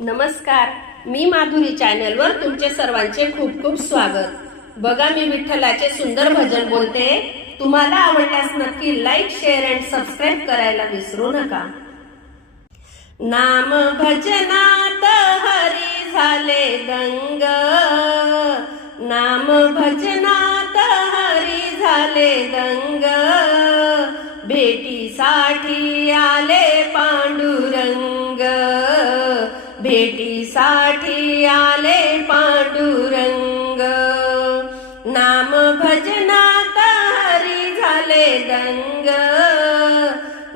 नमस्कार मी माधुरी चॅनलवर तुमचे सर्वांचे खूप खूप स्वागत. बघा मी विठ्ठलाचे सुंदर भजन बोलते. तुम्हाला आवडल्यास नक्की लाईक शेअर अँड सबस्क्राईब करायला विसरू नका. नाम भजनात हरी झाले दंग. नाम भजनात हरी झाले दंग. भेटीसाठी आले पांडुर आले पांडुरंग. नाम भजनात हरी झाले दंग.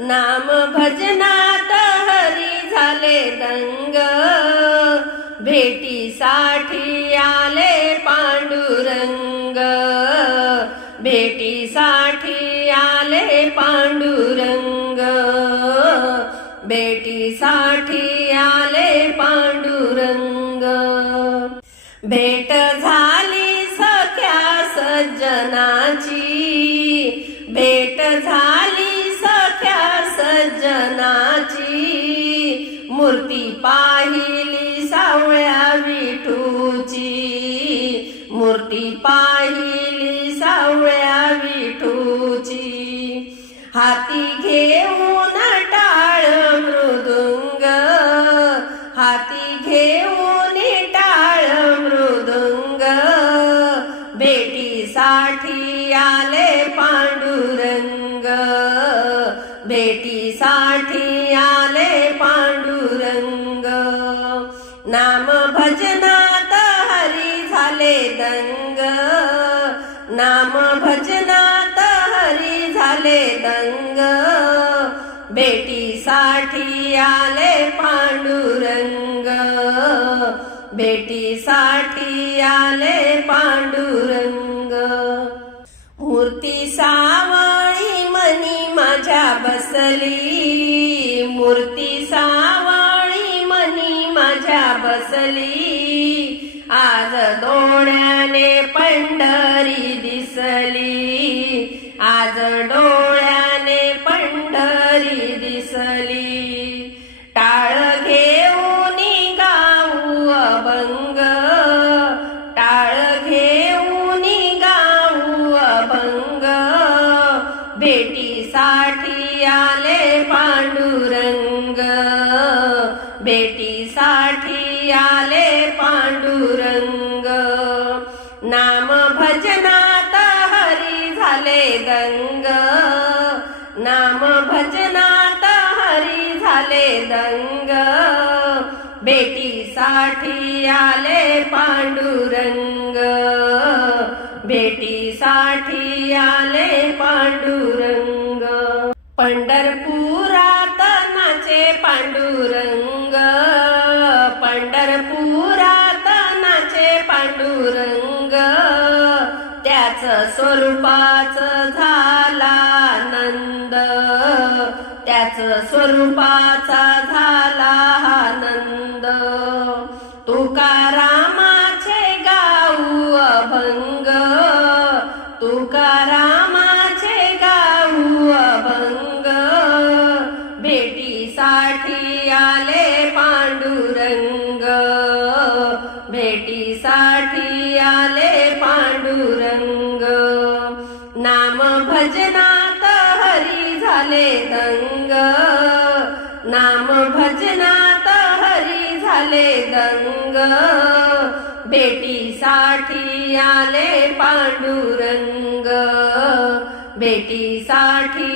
नाम भजनात हरी झाले दंग. भेटीसाठी आले पांडुरंग. भेटीसाठी आले पांडुरंग. भेटीसाठी भेट झाली सख्या सज्जनाची. भेट झाली सख्या सज्जनाची. मूर्ती पाहिली सावळ्या विठूची. मूर्ती पाहिली भेटीसाठी आले पांडुरंग. भेटीसाठी आले पांडुरंग. नाम भजनात हरी झाले दंग. नाम भजनात हरी झाले दंग. भेटीसाठी आले पांडुरंग. भेटीसाठी मूर्ती सावळी मनी माझ्या बसली. मूर्ती सावळी मनी माझ्या बसली. आज डोळ्याने पंढरी दिसली. आज डोळ्या भेटीसाठी आले पांडुरंग. भेटीसाठी आले पांडुरंग. नाम भजनात हरी झाले दंग नाम भजनात हरी झाले दंग भेटीसाठी आले पांडुरंग. पंढरपुरात नाचे पांडुरंग पंढरपुरात नाचे पांडुरंग त्याच स्वरूपाच झाला आनंद त्याच स्वरूपाचा झाला आनंद. तुकारामाचे गाऊ अभंग तुकाराम भेटीसाठी आले पांडुरंग. भेटीसाठी आले पांडुरंग. नाम भजनात हरी झाले दंग. नाम भजनात हरी झाले दंग. भेटीसाठी आले पांडुरंग. भेटीसाठी